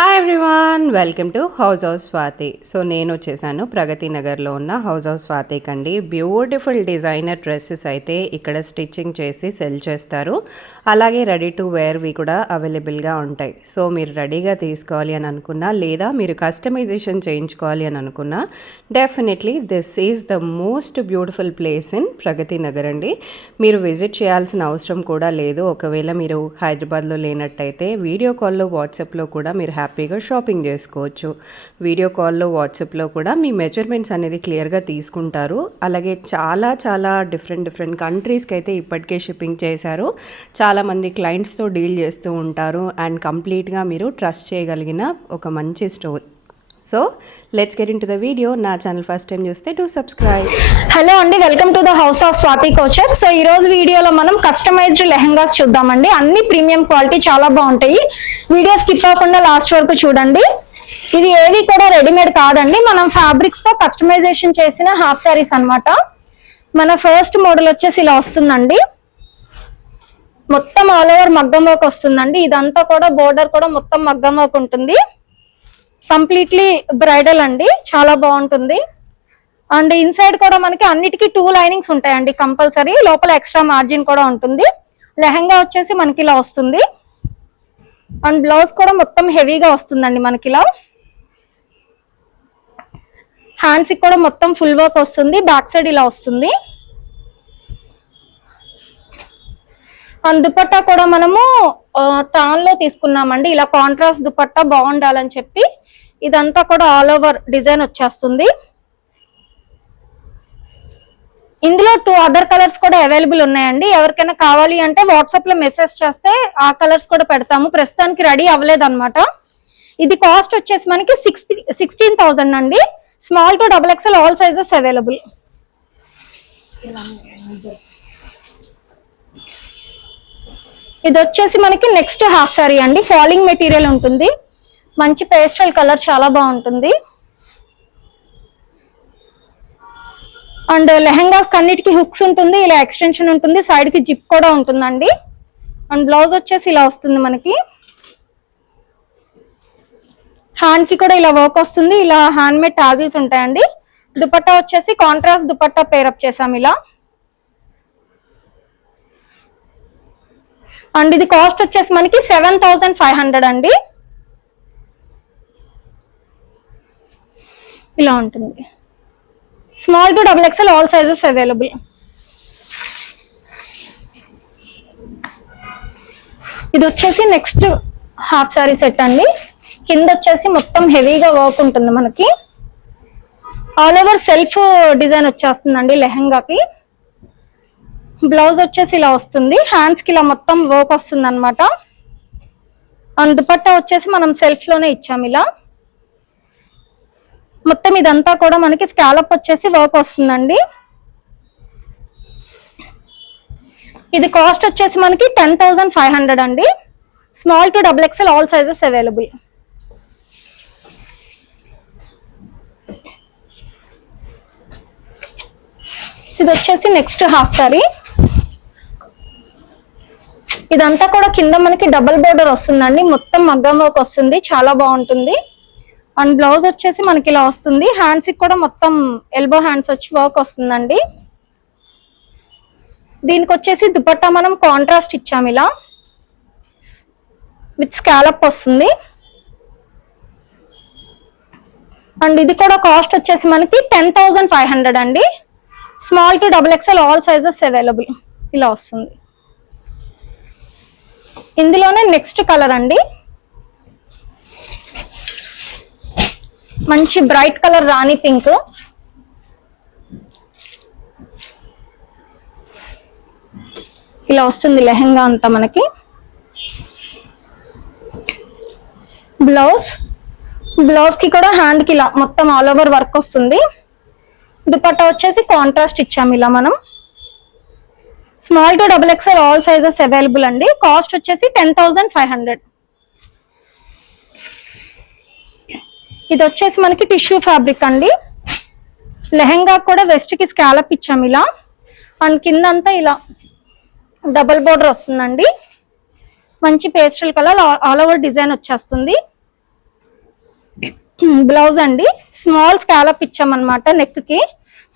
Hi everyone, welcome to house of Swathi. So నేను వచ్చేసాను ప్రగతి నగర్లో ఉన్న హౌస్ ఆఫ్ స్వాతి కండి. బ్యూటిఫుల్ డిజైనర్ డ్రెస్సెస్ అయితే ఇక్కడ స్టిచ్చింగ్ చేసి సెల్ చేస్తారు. అలాగే రెడీ టు వేర్వి కూడా అవైలబుల్గా ఉంటాయి. సో మీరు రెడీగా తీసుకోవాలి అని అనుకున్నా, లేదా మీరు కస్టమైజేషన్ చేయించుకోవాలి అని అనుకున్నా, definitely this is the most beautiful place in Pragati Nagar అండి. మీరు విజిట్ చేయాల్సిన అవసరం కూడా లేదు. ఒకవేళ మీరు హైదరాబాద్లో లేనట్టయితే వీడియో కాల్లో వాట్సాప్లో కూడా మీరు హ్యాపీగా షాపింగ్ చేసుకోవచ్చు. వీడియో కాల్లో వాట్సాప్లో కూడా మీ మెజర్మెంట్స్ అనేది క్లియర్గా తీసుకుంటారు. అలాగే చాలా డిఫరెంట్ కంట్రీస్కి అయితే ఇప్పటికే షిప్పింగ్ చేశారు. చాలామంది క్లయింట్స్తో డీల్ చేస్తూ ఉంటారు. అండ్ కంప్లీట్గా మీరు ట్రస్ట్ చేయగలిగిన ఒక మంచి store. So let's get in to the video. నా ఛానల్ ఫస్ట్ టైం చూస్తే టు సబ్స్క్రైబ్. హలో అండి, welcome to the house of Swathi coacher. So ఈ రోజు వీడియోలో మనం కస్టమైజ్డ్ లెహంగాస్ చూద్దామండి. అన్ని ప్రీమియం క్వాలిటీ, చాలా బాగుంటాయి. వీడియో స్కిప్ అవ్వకుండా లాస్ట్ వరకు చూడండి. ఇది ఏవి కూడా రెడీమేడ్ కాదండి, మనం ఫ్యాబ్రిక్స్ తో కస్టమైజేషన్ చేసిన హాఫ్ సారీస్ అన్నమాట. మన ఫస్ట్ మోడల్ వచ్చేసి ఇలా వస్తుందండి. మొత్తం ఆల్ ఓవర్ మగ్గం వర్క్ వస్తుందండి. ఇదంతా కూడా బోర్డర్ కూడా మొత్తం మగ్గం వర్క్ ఉంటుంది. కంప్లీట్లీ బ్రైడల్ అండి, చాలా బాగుంటుంది. అండ్ ఇన్సైడ్ కూడా మనకి అన్నిటికీ 2 లైనింగ్స్ ఉంటాయండి కంపల్సరీ. లోపల ఎక్స్ట్రా మార్జిన్ కూడా ఉంటుంది. లెహంగా వచ్చేసి మనకి ఇలా వస్తుంది. అండ్ బ్లౌజ్ కూడా మొత్తం హెవీగా వస్తుందండి మనకి ఇలా. హ్యాండ్స్ కూడా మొత్తం ఫుల్ వర్క్ వస్తుంది. బ్యాక్ సైడ్ ఇలా వస్తుంది. అండ్ దుపట్టా కూడా మనము తాన్ లో తీసుకున్నామండి. ఇలా కాంట్రాస్ట్ దుపట్టా బాగుండాలని చెప్పి ఇదంతా కూడా ఆల్ ఓవర్ డిజైన్ వచ్చేస్తుంది. ఇందులో 2 అదర్ కలర్స్ కూడా అవైలబుల్ ఉన్నాయండి. ఎవరికైనా కావాలి అంటే వాట్సాప్ లో మెసేజ్ చేస్తే ఆ కలర్స్ కూడా పెడతాము. ప్రస్తుతానికి రెడీ అవ్వలేదు అనమాట. ఇది కాస్ట్ వచ్చేసి మనకి 16,000 అండి. Small to XXL all sizes available. ఇది వచ్చేసి మనకి నెక్స్ట్ హాఫ్ సారీ అండి. ఫాలింగ్ మెటీరియల్ ఉంటుంది. మంచి పేస్టల్ కలర్, చాలా బాగుంటుంది. అండ్ లెహంగాస్ అన్నిటికీ హుక్స్ ఉంటుంది. ఇలా ఎక్స్టెన్షన్ ఉంటుంది. సైడ్ కి జిప్ కూడా ఉంటుందండి. అండ్ బ్లౌజ్ వచ్చేసి ఇలా వస్తుంది మనకి. హ్యాండ్ కి కూడా ఇలా వర్క్ వస్తుంది. ఇలా హ్యాండ్ మేడ్ టాజిల్స్ ఉంటాయండి. దుపట్టా వచ్చేసి కాంట్రాస్ట్ దుపట్టా పేరప్ చేసాం ఇలా. అండ్ ఇది కాస్ట్ వచ్చేసి మనకి 7,500 అండి. ఇలా ఉంటుంది. Small to XXL all sizes available. ఇది వచ్చేసి నెక్స్ట్ హాఫ్ సారీ సెట్ అండి. కింద వచ్చేసి మొత్తం హెవీగా వర్క్ ఉంటుంది మనకి. ఆల్ ఓవర్ సెల్ఫ్ డిజైన్ వచ్చేస్తుందండి లెహంగాకి. బ్లౌజ్ వచ్చేసి ఇలా వస్తుంది. హ్యాండ్స్ కి ఇలా మొత్తం వర్క్ వస్తుంది అనమాట. అండ్ దుపట్టా వచ్చేసి మనం సెల్ఫ్ లోనే ఇచ్చాం ఇలా. మొత్తం ఇదంతా కూడా మనకి స్కాలప్ వచ్చేసి వర్క్ వస్తుందండి. ఇది కాస్ట్ వచ్చేసి మనకి 10,500 అండి. Small to XXL all sizes available. ఇది వచ్చేసి నెక్స్ట్ హాఫ్ సారీ. ఇదంతా కూడా కింద మనకి డబుల్ బోర్డర్ వస్తుందండి. మొత్తం మగ్గం వర్క్ వస్తుంది, చాలా బాగుంటుంది. అండ్ బ్లౌజ్ వచ్చేసి మనకి ఇలా వస్తుంది. హ్యాండ్స్ కి కూడా మొత్తం ఎల్బో హ్యాండ్స్ వచ్చి వర్క్ వస్తుందండి. దీనికి వచ్చేసి దుపట్టా మనం కాంట్రాస్ట్ ఇచ్చాం ఇలా విత్ స్కాలప్ వస్తుంది. అండ్ ఇది కూడా కాస్ట్ వచ్చేసి మనకి 10,500 అండి. Small to XXL all sizes available. ఇలా వస్తుంది. ఇందులోనే నెక్స్ట్ కలర్ అండి. మంచి బ్రైట్ కలర్ రాణి పింక్. ఇలా వస్తుంది లెహంగా అంతా మనకి. బ్లౌజ్ కి కూడా హ్యాండ్ కి ఇలా మొత్తం ఆల్ ఓవర్ వర్క్ వస్తుంది. దుపట్టా వచ్చేసి కాంట్రాస్ట్ ఇచ్చాం ఇలా మనం. Small to XXL all sizes available అండి. కాస్ట్ వచ్చేసి 10,500. ఇది వచ్చేసి మనకి టిష్యూ ఫ్యాబ్రిక్ అండి. లెహంగా కూడా వెస్ట్ కి స్కాలప్ ఇచ్చాం ఇలా. అండ్ కింద అంతా ఇలా డబుల్ బోర్డర్ వస్తుందండి. మంచి pastel colour all over design వచ్చేస్తుంది. బ్లౌజ్ అండి స్మాల్ స్కాలప్ ఇచ్చామన్నమాట, నెక్ కి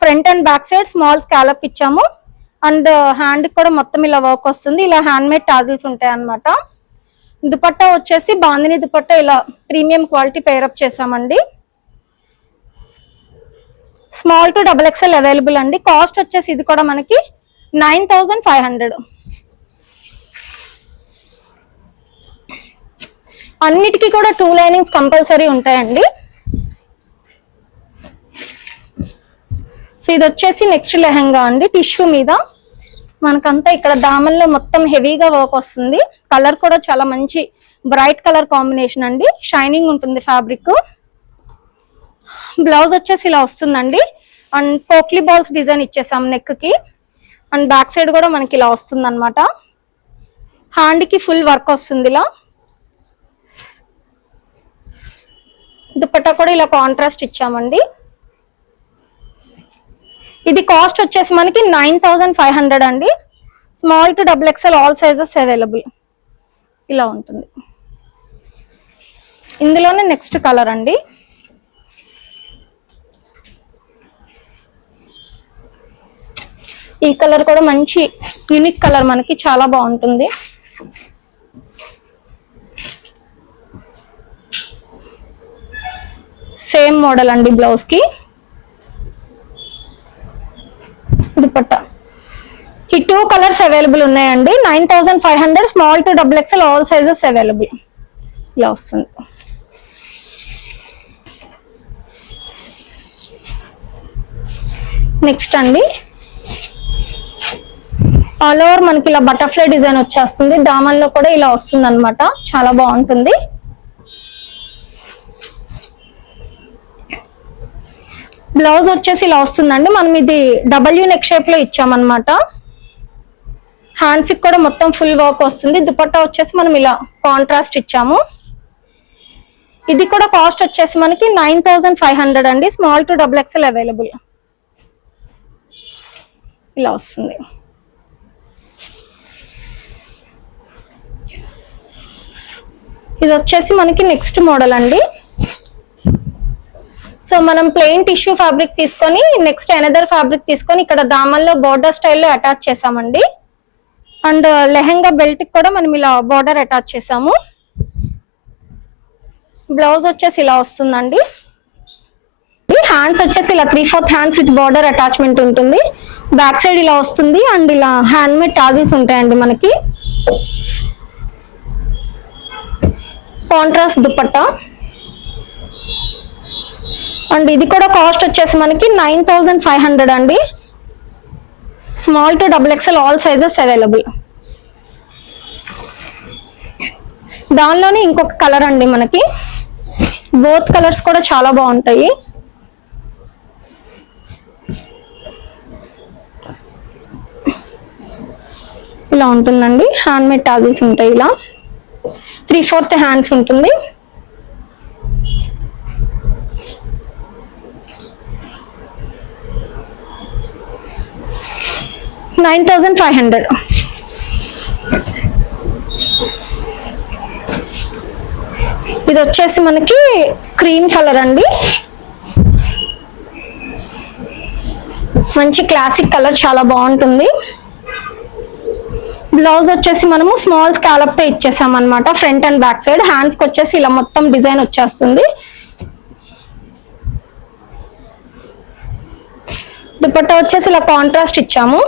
front and back side small scallop ఇచ్చాము. అండ్ హ్యాండ్ కూడా మొత్తం ఇలా వర్క్ వస్తుంది, ఇలా హ్యాండ్ మేడ్ టాజిల్స్ ఉంటాయి అన్నమాట. దుపట్టా వచ్చేసి బాందిని దుపట్టా ఇలా ప్రీమియం క్వాలిటీ పేరప్ చేసామండి. స్మాల్ టు XXL అవైలబుల్ అండి. కాస్ట్ వచ్చేసి ఇది కూడా మనకి 9500. అన్నిటికీ కూడా 2 లైనింగ్స్ కంపల్సరీ ఉంటాయండి. సో ఇది వచ్చేసి నెక్స్ట్ లెహంగా అండి, టిష్యూ మీద మనకంతా ఇక్కడ దామన్లో మొత్తం హెవీగా వర్క్ వస్తుంది. కలర్ కూడా చాలా మంచి బ్రైట్ కలర్ కాంబినేషన్ అండి, షైనింగ్ ఉంటుంది ఫ్యాబ్రిక్. బ్లౌజ్ వచ్చేసి ఇలా వస్తుందండి. అండ్ పోక్లీ బాల్స్ డిజైన్ ఇచ్చేసాం నెక్ కి. అండ్ బ్యాక్ సైడ్ కూడా మనకి ఇలా వస్తుంది అనమాట. హ్యాండ్ కి ఫుల్ వర్క్ వస్తుంది ఇలా. దుపట్టా కూడా ఇలా కాంట్రాస్ట్ ఇచ్చామండి. ఇది కాస్ట్ వచ్చేసి మనకి 9500 అండి. Small to XXL all sizes available ఇలా ఉంటుంది. ఇందులోనే నెక్స్ట్ కలర్ అండి. ఈ కలర్ కూడా మంచి యూనిక్ కలర్, మనకి చాలా బాగుంటుంది. సేమ్ మోడల్ అండి బ్లౌజ్ కి. దుపట్టా ఈ 2 కలర్స్ అవైలబుల్ ఉన్నాయండి. 9500 small to XXL all sizes available ఇలా వస్తుంది. నెక్స్ట్ అండి ఆల్ ఓవర్ మనకి ఇలా బటర్ఫ్లై డిజైన్ వచ్చేస్తుంది, దామన్లో కూడా ఇలా వస్తుంది అనమాట, చాలా బాగుంటుంది. బ్లౌజ్ వచ్చేసి ఇలా వస్తుందండి. మనం ఇది W నెక్ షేప్ లో ఇచ్చామన్నమాట. హ్యాండ్స్ కి కూడా మొత్తం ఫుల్ వర్క్ వస్తుంది. దుపట్టా వచ్చేసి మనం ఇలా కాంట్రాస్ట్ ఇచ్చాము. ఇది కూడా కాస్ట్ వచ్చేసి మనకి 9500 అండి. స్మాల్ టు XXL అవైలబుల్ ఇలా వస్తుంది. ఇది వచ్చేసి మనకి నెక్స్ట్ మోడల్ అండి. సో మనం ప్లెయిన్ టిష్యూ ఫ్యాబ్రిక్ తీసుకొని నెక్స్ట్ అనదర్ ఫ్యాబ్రిక్ తీసుకొని ఇక్కడ దామన్లో బోర్డర్ స్టైల్లో అటాచ్ చేసామండి. అండ్ లెహంగా బెల్ట్ కి కూడా మనం ఇలా బోర్డర్ అటాచ్ చేసాము. బ్లౌజ్ వచ్చేసి ఇలా వస్తుందండి. హ్యాండ్స్ వచ్చేసి ఇలా 3/4 హ్యాండ్స్ విత్ బోర్డర్ అటాచ్మెంట్ ఉంటుంది. బ్యాక్ సైడ్ ఇలా వస్తుంది. అండ్ ఇలా హ్యాండ్ మేడ్ టాజిల్స్ ఉంటాయండి మనకి. కాంట్రాస్ట్ దుపట్టా. అండ్ ఇది కూడా కాస్ట్ వచ్చేసి మనకి 9500 అండి. Small to XXL all sizes available. దానిలోనే ఇంకొక కలర్ అండి మనకి. బోత్ కలర్స్ కూడా చాలా బాగుంటాయి. ఇలా ఉంటుందండి. హ్యాండ్ మేడ్ టాజిల్స్ ఉంటాయి. ఇలా 3/4 హ్యాండ్స్ ఉంటుంది. $9500. ఇది వచ్చేసి మనకి క్రీమ్ కలర్ అండి. మంచి క్లాసిక్ కలర్, చాలా బాగుంటుంది. బ్లౌజ్ వచ్చేసి మనము స్మాల్ స్కాలప్ తో ఇచ్చేసాం అనమాట. Front and back side hands కి వచ్చేసి ఇలా మొత్తం డిజైన్ వచ్చేస్తుంది. దుపట్టా వచ్చేసి ఇలా కాంట్రాస్ట్ ఇచ్చాము.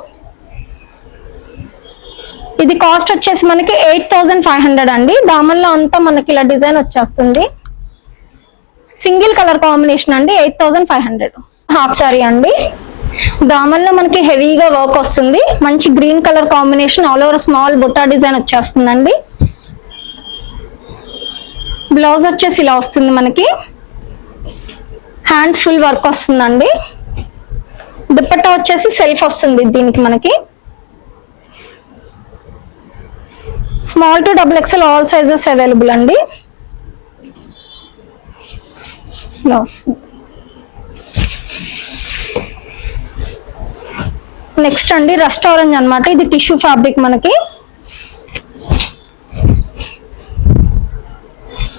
ఇది కాస్ట్ వచ్చేసి మనకి 8500 అండి. దామన్లో అంతా మనకి ఇలా డిజైన్ వచ్చేస్తుంది. సింగిల్ కలర్ కాంబినేషన్ అండి. 8500 హాఫ్ సారీ అండి. దామన్లో మనకి హెవీగా వర్క్ వస్తుంది. మంచి green colour combination, all over small బుట్టా డిజైన్ వచ్చేస్తుందండి. బ్లౌజ్ వచ్చేసి ఇలా వస్తుంది మనకి. హ్యాండ్స్ ఫుల్ వర్క్ వస్తుందండి. దుపట్టా వచ్చేసి సెల్ఫ్ వస్తుంది దీనికి మనకి. Small to XXL all sizes available అండి. నెక్స్ట్ అండి రస్ట్ ఆరెంజ్ అన్నమాట. ఇది టిష్యూ ఫ్యాబ్రిక్ మనకి.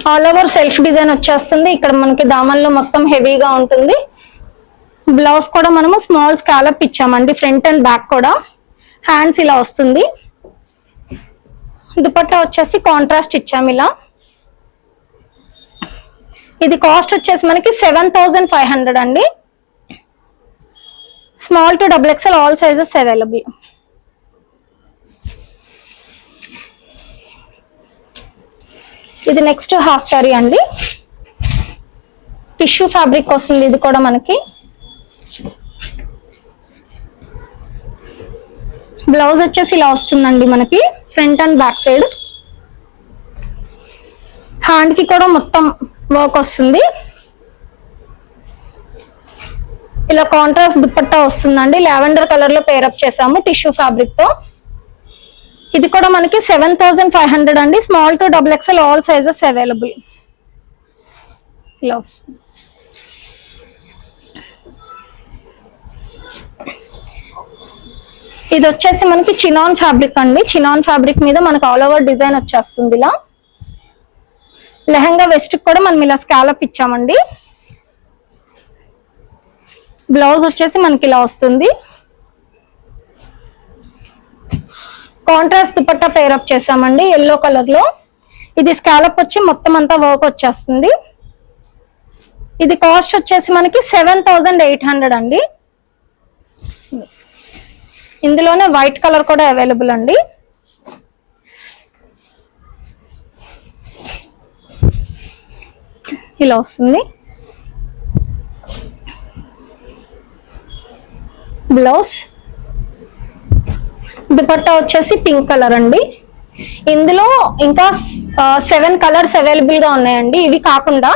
ఆల్ ఓవర్ సెల్ఫ్ డిజైన్ వచ్చేస్తుంది. ఇక్కడ మనకి దామన్లో మొత్తం హెవీగా ఉంటుంది. బ్లౌజ్ కూడా మనము స్మాల్ స్కాలప్ ఇచ్చామండి, ఫ్రంట్ అండ్ బ్యాక్ కూడా. హ్యాండ్స్ ఇలా వస్తుంది. దుపట్టా వచ్చేసి కాంట్రాస్ట్ ఇచ్చాము ఇలా. ఇది కాస్ట్ వచ్చేసి మనకి 7500 అండి. Small to XXL all sizes available. ఇది నెక్స్ట్ హాఫ్ సారీ అండి. టిష్యూ ఫ్యాబ్రిక్ వస్తుంది ఇది కూడా మనకి. బ్లౌజ్ వచ్చేసి ఇలా వస్తుందండి మనకి, front and back side. Hand కి కూడా మొత్తం వర్క్ వస్తుంది. ఇలా కాంట్రాస్ట్ దుపట్టా వస్తుందండి, లావెండర్ కలర్ లో పేరప్ చేసాము టిష్యూ ఫ్యాబ్రిక్ తో. ఇది కూడా మనకి 7500 అండి. Small to XXL all sizes available. ఇలా వస్తుంది. ఇది వచ్చేసి మనకి చినాన్ ఫ్యాబ్రిక్ అండి. చినాన్ ఫ్యాబ్రిక్ మీద మనకి ఆల్ ఓవర్ డిజైన్ వచ్చేస్తుంది ఇలా. లెహంగా వెస్ట్ కూడా మనం ఇలా స్కాలప్ ఇచ్చామండి. బ్లౌజ్ వచ్చేసి మనకి ఇలా వస్తుంది. కాంట్రాస్ట్ దుపట్టా పేరప్ చేసామండి ఎల్లో కలర్ లో. ఇది స్కాలప్ వచ్చి మొత్తం అంతా వర్క్ వచ్చేస్తుంది. ఇది కాస్ట్ వచ్చేసి మనకి 7800 అండి. ఇందులోనే వైట్ కలర్ కూడా అవైలబుల్ అండి. ఇలా వస్తుంది. బ్లౌజ్ దుపట్టా వచ్చేసి పింక్ కలర్ అండి. ఇందులో ఇంకా 7 కలర్స్ అవైలబుల్ గా ఉన్నాయండి ఇవి కాకుండా.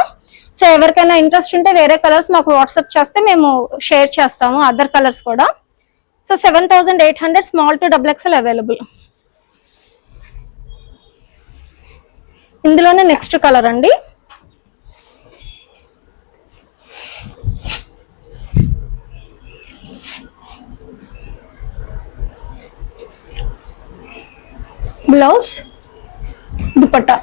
సో ఎవరికైనా ఇంట్రెస్ట్ ఉంటే వేరే కలర్స్ మాకు వాట్సాప్ చేస్తే మేము షేర్ చేస్తాము, అదర్ కలర్స్ కూడా. So 7800 small to XXL available. ఇందులోనే నెక్స్ట్ కలర్ అండి. బ్లౌజ్ దుపట్టా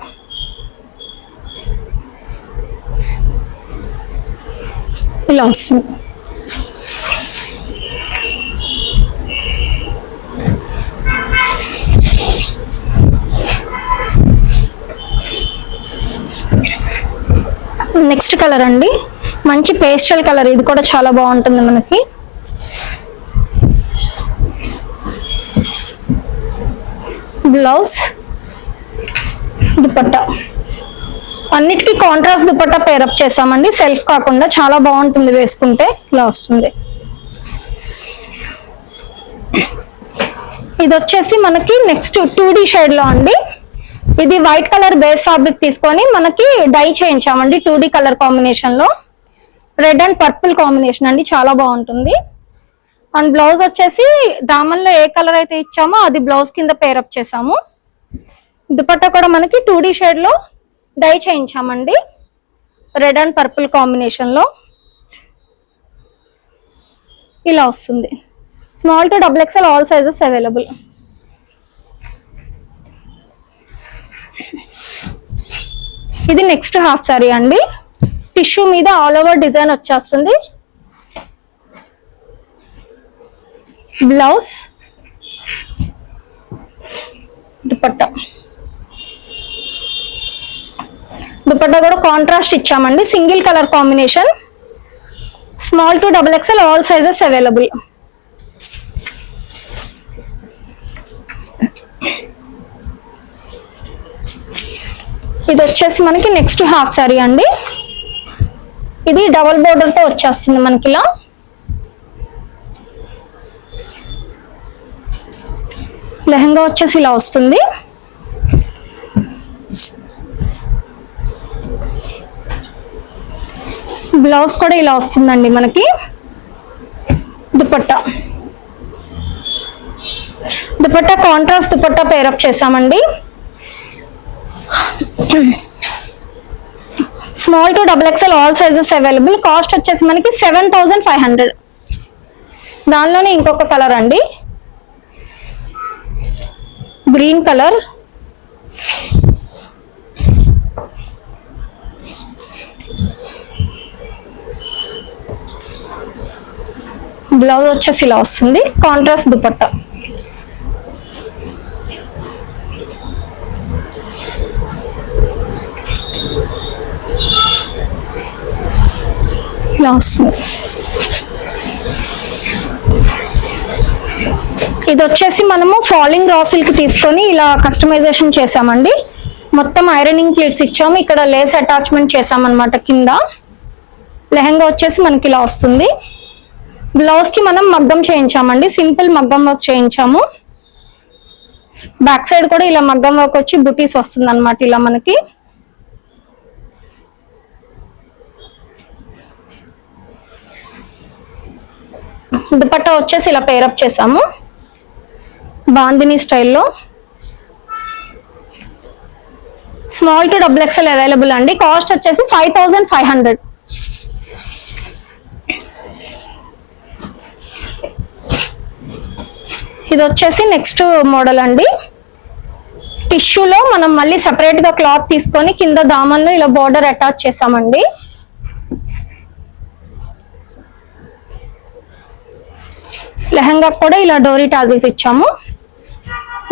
ఇలా వస్తుంది. నెక్స్ట్ కలర్ అండి, మంచి పేస్టల్ కలర్. ఇది కూడా చాలా బాగుంటుంది మనకి. బ్లౌజ్ దుపట్టా అన్నిటికీ కాంట్రాస్ట్ దుపట్టా పేరప్ చేసామండి, సెల్ఫ్ కాకుండా. చాలా బాగుంటుంది వేసుకుంటే. ఇలా వస్తుంది. ఇది వచ్చేసి మనకి నెక్స్ట్ 2D షేడ్ లో అండి. ఇది వైట్ కలర్ బేస్ ఫ్యాబ్రిక్ తీసుకొని మనకి డై చేయించామండి 2D కలర్ కాంబినేషన్ లో. రెడ్ అండ్ పర్పుల్ కాంబినేషన్ అండి, చాలా బాగుంటుంది. అండ్ బ్లౌజ్ వచ్చేసి దామన్లో ఏ కలర్ అయితే ఇచ్చామో అది బ్లౌజ్ కింద పేరప్ చేసాము. దుపట్టా కూడా మనకి 2D షేడ్ లో డై చేయించామండి, రెడ్ అండ్ పర్పుల్ కాంబినేషన్ లో. ఇలా వస్తుంది. Small to XXL all sizes available. ఇది నెక్స్ట్ హాఫ్ సారీ అండి. టిష్యూ మీద ఆల్ ఓవర్ డిజైన్ వచ్చేస్తుంది. బ్లౌజ్ దుపట్టా కూడా కాంట్రాస్ట్ ఇచ్చామండి, single colour combination. Small to XXL all sizes available. ఇది వచ్చేసి మనకి నెక్స్ట్ హాఫ్ సారీ అండి. ఇది డబుల్ బోర్డర్ తో వచ్చేస్తుంది మనకి ఇలా. లెహంగా వచ్చేసి ఇలా వస్తుంది. బ్లౌజ్ కూడా ఇలా వస్తుందండి మనకి. దుపట్టా కాంట్రాస్ట్ దుపట్టా పేరప్ చేసామండి. Small to XXL all sizes available. Cost వచ్చేసి మనకి 7500. దానిలోనే ఇంకొక కలర్ అండి, గ్రీన్ కలర్. బ్లౌజ్ వచ్చేసి ఇలా వస్తుంది, కాంట్రాస్ట్ దుపట్టా. ఇలా వస్తుంది. ఇది వచ్చేసి మనము ఫాలింగ్ రా సిల్క్ తీసుకొని ఇలా కస్టమైజేషన్ చేసామండి. మొత్తం ఐరనింగ్ ప్లేట్స్ ఇచ్చాము, ఇక్కడ లేస్ అటాచ్మెంట్ చేసామన్నమాట కింద. లెహంగా వచ్చేసి మనకి ఇలా వస్తుంది. బ్లౌజ్ కి మనం మగ్గం చేయించామండి, సింపుల్ మగ్గం వర్క్ చేయించాము. బ్యాక్ సైడ్ కూడా ఇలా మగ్గం వర్క్ వచ్చి బుటీస్ వస్తుంది అనమాట ఇలా మనకి. దుపట్టా వచ్చేసి ఇలా పేరప్ చేసాము బాందిని స్టైల్లో. స్మాల్ టు XXL అవైలబుల్ అండి. కాస్ట్ వచ్చేసి 5500. ఇది వచ్చేసి నెక్స్ట్ మోడల్ అండి. టిష్యూలో మనం మళ్ళీ సెపరేట్ గా క్లాత్ తీసుకొని కింద దామన్లో ఇలా బోర్డర్ అటాచ్ చేసామండి. లెహంగా కూడా ఇలా డోరీ టాజిల్స్ ఇచ్చాము.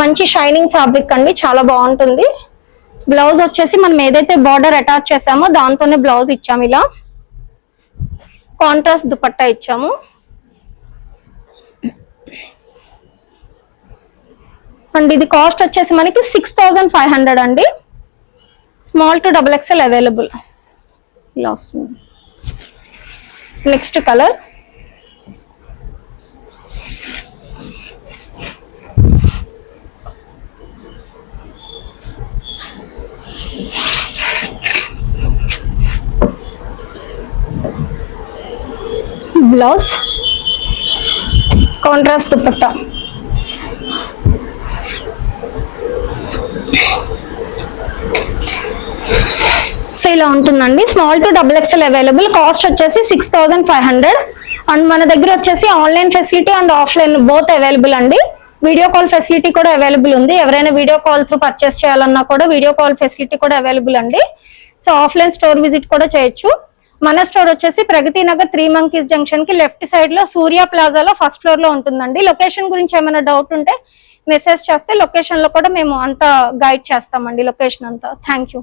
మంచి షైనింగ్ ఫ్యాబ్రిక్ అండి, చాలా బాగుంటుంది. బ్లౌజ్ వచ్చేసి మనం ఏదైతే బార్డర్ అటాచ్ చేసామో దాంతోనే బ్లౌజ్ ఇచ్చాము. ఇలా కాంట్రాస్ట్ దుపట్టా ఇచ్చాము. అండ్ ఇది కాస్ట్ వచ్చేసి మనకి 6500 అండి. Small to XXL available. ఇలా వస్తుంది. Next colour blouse, contrast dupatta. So ఇలా ఉంటుందండి. Small to XXL available. Cost వచ్చేసి 6500. అండ్ మన దగ్గర వచ్చేసి online facility and offline both available అండి. వీడియో కాల్ ఫెసిలిటీ కూడా అవైలబుల్ ఉంది. ఎవరైనా వీడియో కాల్ త్రూ పర్చేస్ చేయాలన్నా కూడా వీడియో కాల్ ఫెసిలిటీ కూడా అవైలబుల్ అండి. సో ఆఫ్లైన్ స్టోర్ విజిట్ కూడా చేయొచ్చు. మన స్టోర్ వచ్చేసి ప్రగతి నగర్ 3 మంకీస్ జంక్షన్ కి లెఫ్ట్ సైడ్ లో సూర్య ప్లాజాలో ఫస్ట్ ఫ్లోర్ లో ఉంటుందండి. లొకేషన్ గురించి ఏమైనా డౌట్ ఉంటే మెసేజ్ చేస్తే లొకేషన్ లో కూడా మేము అంతా గైడ్ చేస్తామండి, లొకేషన్ అంతా. Thank you.